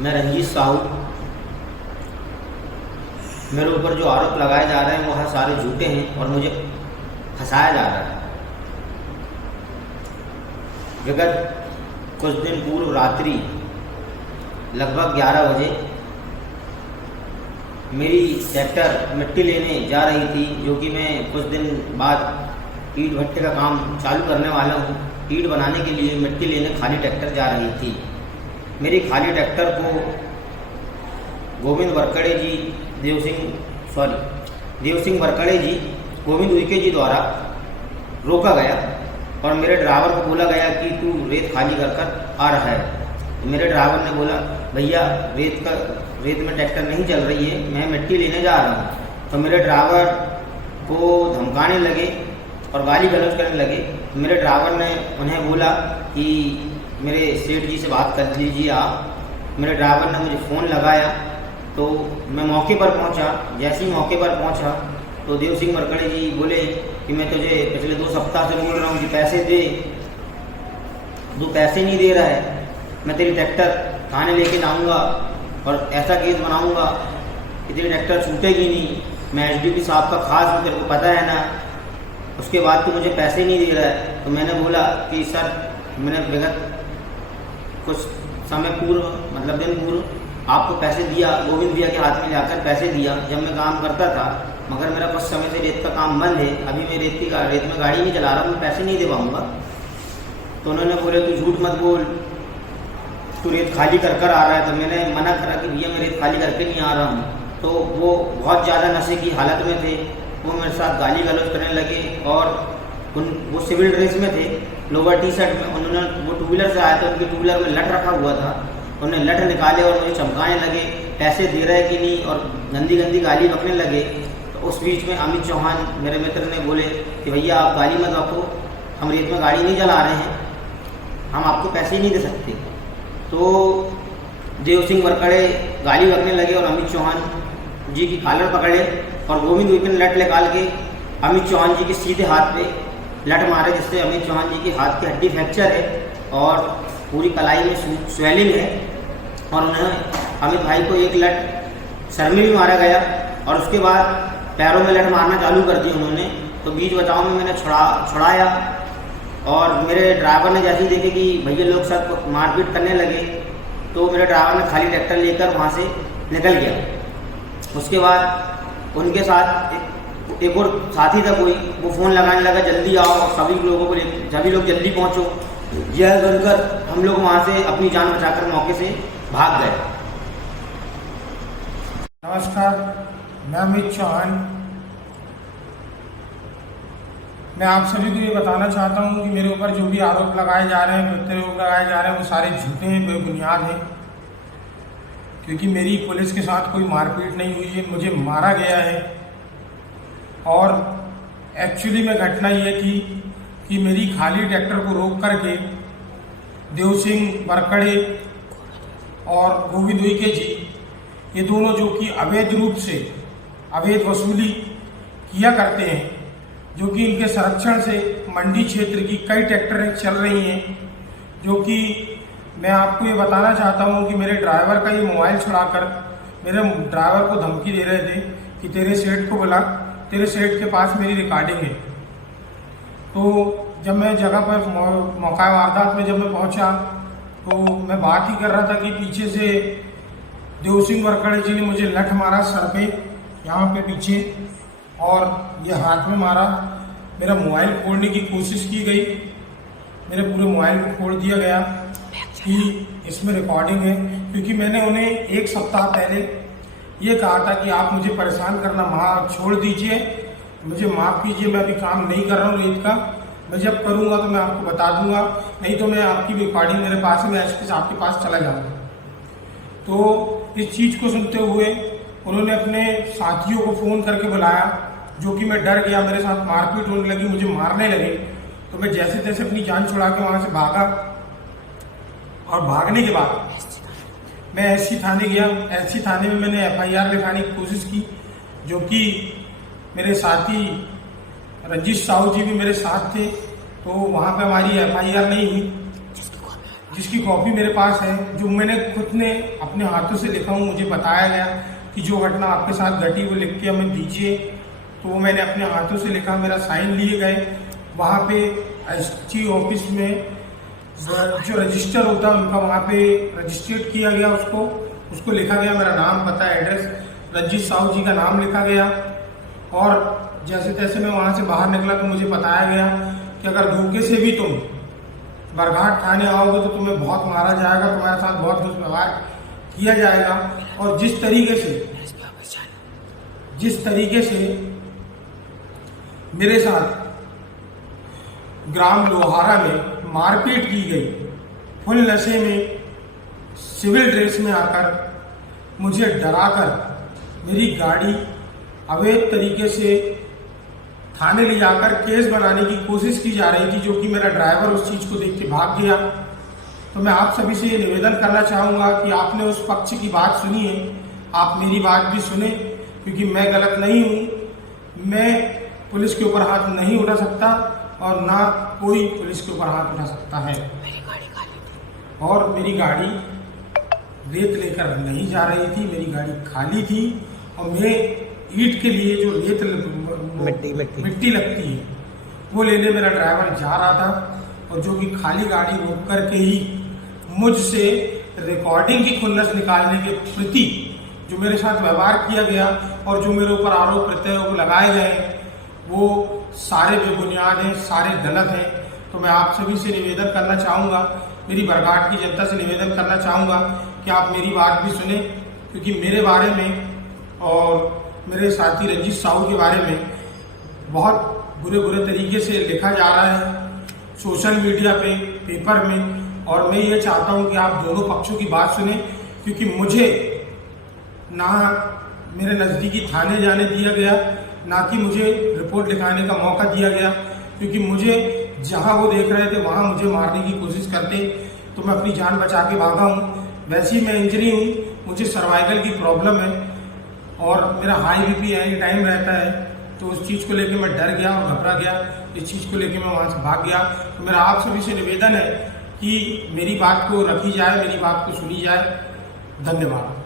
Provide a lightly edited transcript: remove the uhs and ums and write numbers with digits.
मैं रंजीत साहू, मेरे ऊपर जो आरोप लगाए जा रहे हैं वो सारे झूठे हैं और मुझे फंसाया जा रहा है। विगत कुछ दिन पूर्व रात्रि लगभग 11 बजे मेरी ट्रैक्टर मिट्टी लेने जा रही थी, जो कि मैं कुछ दिन बाद ईंट भट्टे का काम चालू करने वाला हूँ। ईंट बनाने के लिए मिट्टी लेने खाली ट्रैक्टर जा रही थी। मेरी खाली ट्रैक्टर को गोविंद वरकड़े जी, देव सिंह वरकड़े जी, गोविंद उइके जी द्वारा रोका गया और मेरे ड्राइवर को बोला गया कि तू रेत खाली कर आ रहा है। मेरे ड्राइवर ने बोला, भैया रेत में ट्रैक्टर नहीं चल रही है, मैं मिट्टी लेने जा रहा हूँ। तो मेरे ड्राइवर को धमकाने लगे और गाली गलौज करने लगे। मेरे ड्राइवर ने उन्हें बोला कि मेरे सेठ जी से बात कर लीजिए आप। मेरे ड्राइवर ने मुझे फ़ोन लगाया तो मैं मौके पर पहुंचा। जैसे ही मौके पर पहुंचा तो देव सिंह वरकड़े जी बोले कि मैं तुझे पिछले 2 सप्ताह से बोल रहा हूँ कि पैसे दे, तू पैसे नहीं दे रहा है। मैं तेरी ट्रैक्टर थाने लेके जाऊँगा और ऐसा केस बनाऊँगा कि तेरी ट्रैक्टर छूटेगी नहीं। मैं एसडीपी साहब का खास हूँ, तेरे को पता है ना। उसके बाद तो मुझे पैसे नहीं दे रहा है। तो मैंने बोला कि सर, मैंने विगत कुछ समय पूर्व, मतलब दिन पूर्व आपको पैसे दिया, गोविंद भैया के हाथ में जाकर पैसे दिया जब मैं काम करता था, मगर मेरा कुछ समय से रेत का काम बंद है। अभी मैं रेत में गाड़ी नहीं चला रहा हूँ, मैं पैसे नहीं दे पाऊँगा। तो उन्होंने बोले तू झूठ मत बोल, तू रेत खाली कर आ रहा है। तो मैंने मना करा कि भैया मैं रेत खाली करके नहीं आ रहा हूँ। तो वो बहुत ज़्यादा नशे की हालत में थे, वो मेरे साथ गाली गलौज करने लगे और वो सिविल ड्रेस में थे, लोअर टी शर्ट में। उन्होंने वो टू व्हीलर से आया था, उनके टू व्हीलर में लट रखा हुआ था। उन्होंने लट निकाले और मुझे चमकाने लगे, पैसे दे रहे कि नहीं, और गंदी गंदी गाली बकने लगे। तो उस बीच में अमित चौहान मेरे मित्र ने बोले कि भैया आप गाली मत बको, हम रेत में गाड़ी नहीं चला रहे हैं, हम आपको पैसे नहीं दे सकते। तो देव सिंह वरकड़े गाली बकने लगे और अमित चौहान जी की कॉलर पकड़े और गोविंद उइके ने लट निकाल के अमित चौहान जी के सीधे हाथ पे लट मारे, जिससे अमित चौहान जी की हाथ की हड्डी फ्रैक्चर है और पूरी कलाई में स्वेलिंग है। और उन्हें अमित भाई को एक लट सर में भी मारा गया और उसके बाद पैरों में लट मारना चालू कर दी उन्होंने। तो बीच बचाव में मैंने छुड़ाया और मेरे ड्राइवर ने जैसे ही देखे कि भैया लोग सब मारपीट करने लगे, तो मेरे ड्राइवर ने खाली ट्रैक्टर लेकर वहाँ से निकल गया। उसके बाद उनके साथ एक और साथी था कोई, वो फ़ोन लगाने लगा जल्दी आओ, सभी लोग जल्दी पहुँचो। यह सुनकर हम लोग वहाँ से अपनी जान बचाकर मौके से भाग गए। नमस्कार, मैं अमित चौहान। मैं आप सभी को ये बताना चाहता हूँ कि मेरे ऊपर जो भी आरोप लगाए जा रहे हैं, प्रत्यारोप लगाए जा रहे हैं, वो सारे झूठे हैं, बेबुनियाद हैं। क्योंकि मेरी पुलिस के साथ कोई मारपीट नहीं हुई है, मुझे मारा गया है। और एक्चुअली में घटना ये थी कि मेरी खाली ट्रैक्टर को रोक करके देव सिंह वरकड़े और गोविंद उइके जी, ये दोनों जो कि अवैध रूप से अवैध वसूली किया करते हैं, जो कि इनके संरक्षण से मंडी क्षेत्र की कई ट्रैक्टरें चल रही हैं। जो कि मैं आपको ये बताना चाहता हूँ कि मेरे ड्राइवर का ये मोबाइल छुड़ाकर मेरे ड्राइवर को धमकी दे रहे थे कि तेरे सेठ को बुला, तेरे सेठ के पास मेरी रिकॉर्डिंग है। तो जब मैं जगह पर मौका वारदात में जब मैं पहुंचा तो मैं बात ही कर रहा था कि पीछे से देव सिंह वरकड़े जी ने मुझे लठ मारा सर पे, यहाँ पे पीछे, और ये हाथ में मारा। मेरा मोबाइल फोड़ने की कोशिश की गई, मेरे पूरे मोबाइल को फोड़ दिया गया कि इसमें रिकॉर्डिंग है। क्योंकि मैंने उन्हें 1 सप्ताह पहले ये कहा था कि आप मुझे परेशान करना छोड़ दीजिए, मुझे माफ़ कीजिए, मैं अभी काम नहीं कर रहा हूँ रेत का, मैं जब करूँगा तो मैं आपको बता दूंगा, नहीं तो मैं आपकी रिकॉर्डिंग मेरे पास है, मैं एसपी साहब के पास चला जाऊँगा। तो इस चीज़ को सुनते हुए उन्होंने अपने साथियों को फ़ोन करके बुलाया, जो कि मैं डर गया, मेरे साथ मारपीट होने लगी, मुझे मारने लगे। तो मैं जैसे तैसे अपनी जान छुड़ा के वहाँ से भागा और भागने के बाद मैं एससी थाने गया। एससी थाने में मैंने एफआईआर लिखाने की कोशिश की, जो कि मेरे साथी रंजीत साहू जी भी मेरे साथ थे। तो वहाँ पे हमारी एफआईआर नहीं हुई, जिसकी कॉपी मेरे पास है, जो मैंने खुद ने अपने हाथों से लिखा हूँ। मुझे बताया गया कि जो घटना आपके साथ घटी वो लिख के हमें दीजिए, तो वो मैंने अपने हाथों से लिखा, मेरा साइन लिए गए। वहाँ पे एसटी ऑफिस में जो रजिस्टर होता है उनका वहाँ पे रजिस्ट्रेट किया गया, उसको लिखा गया, मेरा नाम, पता, एड्रेस, रंजीत साहू जी का नाम लिखा गया। और जैसे तैसे मैं वहाँ से बाहर निकला तो मुझे बताया गया कि अगर धोखे से भी तुम बरघाट थाने आओगे तो तुम्हें बहुत मारा जाएगा, तुम्हारे साथ बहुत दुष्व्यवहार किया जाएगा। और जिस तरीके से मेरे साथ ग्राम लोहारा में मारपीट की गई, फुल नशे में सिविल ड्रेस में आकर मुझे डराकर मेरी गाड़ी अवैध तरीके से थाने ले जाकर केस बनाने की कोशिश की जा रही थी, जो कि मेरा ड्राइवर उस चीज़ को देख के भाग गया। तो मैं आप सभी से ये निवेदन करना चाहूँगा कि आपने उस पक्ष की बात सुनी है, आप मेरी बात भी सुने, क्योंकि मैं गलत नहीं हूँ। मैं पुलिस के ऊपर हाथ नहीं उठा सकता और ना कोई पुलिस के ऊपर हाथ उठा सकता है। और मेरी गाड़ी रेत लेकर नहीं जा रही थी, मेरी गाड़ी खाली थी और मैं ईंट के लिए जो रेत मिट्टी लगती है वो लेने मेरा ड्राइवर जा रहा था, और जो कि खाली गाड़ी रोक करके ही मुझसे रिकॉर्डिंग की खुन्नस निकालने के प्रति जो मेरे साथ व्यवहार किया गया और जो मेरे ऊपर आरोप प्रत्यारोप लगाए गए वो सारे बेबुनियाद हैं, सारे गलत हैं। तो मैं आप सभी से निवेदन करना चाहूँगा, मेरी बरघाट की जनता से निवेदन करना चाहूँगा कि आप मेरी बात भी सुने, क्योंकि मेरे बारे में और मेरे साथी रंजीत साहू के बारे में बहुत बुरे तरीके से लिखा जा रहा है सोशल मीडिया पे, पेपर में। और मैं ये चाहता हूँ कि आप दोनों पक्षों की बात सुने, क्योंकि मुझे ना मेरे नज़दीकी थाने जाने दिया गया, ना कि मुझे रिपोर्ट लिखाने का मौका दिया गया, क्योंकि मुझे जहाँ वो देख रहे थे वहाँ मुझे मारने की कोशिश करते, तो मैं अपनी जान बचा के भागा हूँ। वैसे ही मैं इंजरी हूँ, मुझे सर्वाइकल की प्रॉब्लम है और मेरा हाई बीपी एनी टाइम रहता है, तो उस चीज़ को लेकर मैं डर गया और घबरा गया, इस चीज़ को लेकर मैं वहाँ से भाग गया। तो मेरा आप सभी से निवेदन है कि मेरी बात को रखी जाए, मेरी बात को सुनी जाए। धन्यवाद।